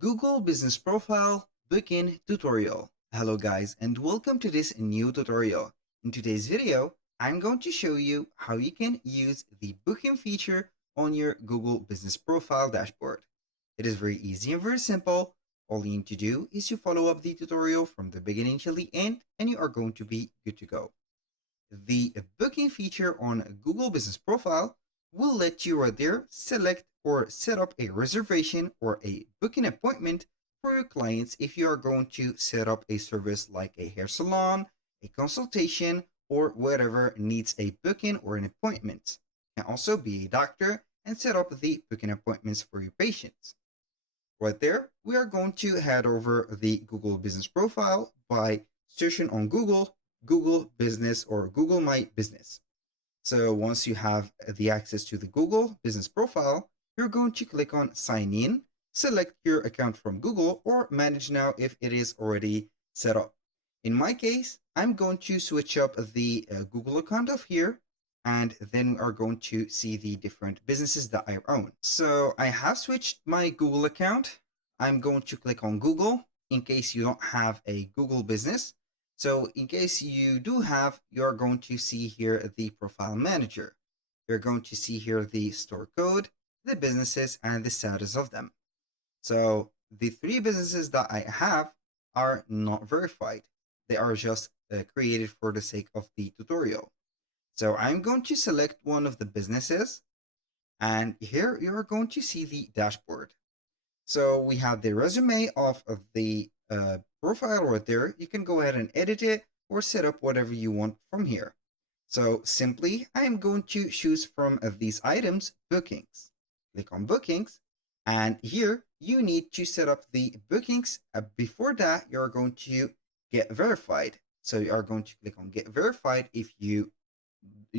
Google Business Profile Booking Tutorial. Hello guys and welcome to this new tutorial. In today's video, I'm going to show you how you can use the booking feature on your Google Business Profile dashboard. It is very easy and very simple. All you need to do is to follow up the tutorial from the beginning till the end and you are going to be good to go. The booking feature on Google Business Profile will let you right there select or set up a reservation or a booking appointment for your clients if you are going to set up a service like a hair salon, a consultation, or whatever needs a booking or an appointment. You can also be a doctor and set up the booking appointments for your patients. Right there, we are going to head over the Google Business Profile by searching on Google Business or Google My Business. So once you have the access to the Google Business Profile, you're going to click on Sign In, select your account from Google or Manage Now if it is already set up. In my case, I'm going to switch up the Google account of here, and then we are going to see the different businesses that I own. So I have switched my Google account. I'm going to click on Google in case you don't have a Google business. So in case you do have, you're going to see here the profile manager. You're going to see here the store code, the businesses, and the status of them. So the three businesses that I have are not verified. They are just created for the sake of the tutorial. So I'm going to select one of the businesses, and here you're going to see the dashboard. So we have the resume of the profile right there. You can go ahead and edit it or set up whatever you want from here. So simply, I am going to choose from these items, bookings. Click on bookings, and here you need to set up the bookings. Before that, you're going to get verified. So you are going to click on get verified if you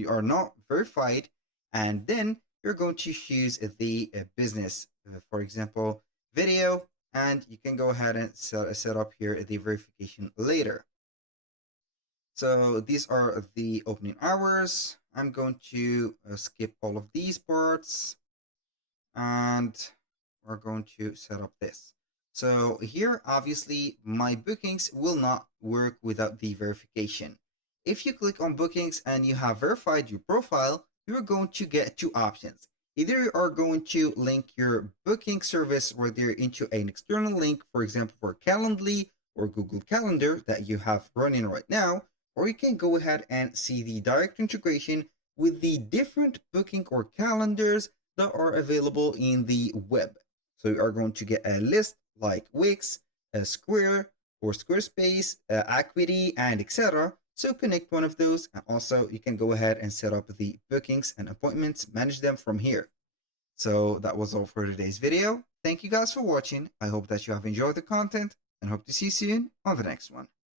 are not verified, and then you're going to choose the business, for example, video, and you can go ahead and set up here the verification later. So these are the opening hours. I'm going to skip all of these parts, and we're going to set up this. So here, obviously, my bookings will not work without the verification. If you click on bookings and you have verified your profile, you're going to get two options. Either you are going to link your booking service right there into an external link, for example, for Calendly or Google Calendar that you have running right now, or you can go ahead and see the direct integration with the different booking or calendars that are available in the web. So you are going to get a list like Wix, Square, or Squarespace, Acuity, and etc. So connect one of those, and also you can go ahead and set up the bookings and appointments, manage them from here. So that was all for today's video. Thank you guys for watching. I hope that you have enjoyed the content and hope to see you soon on the next one.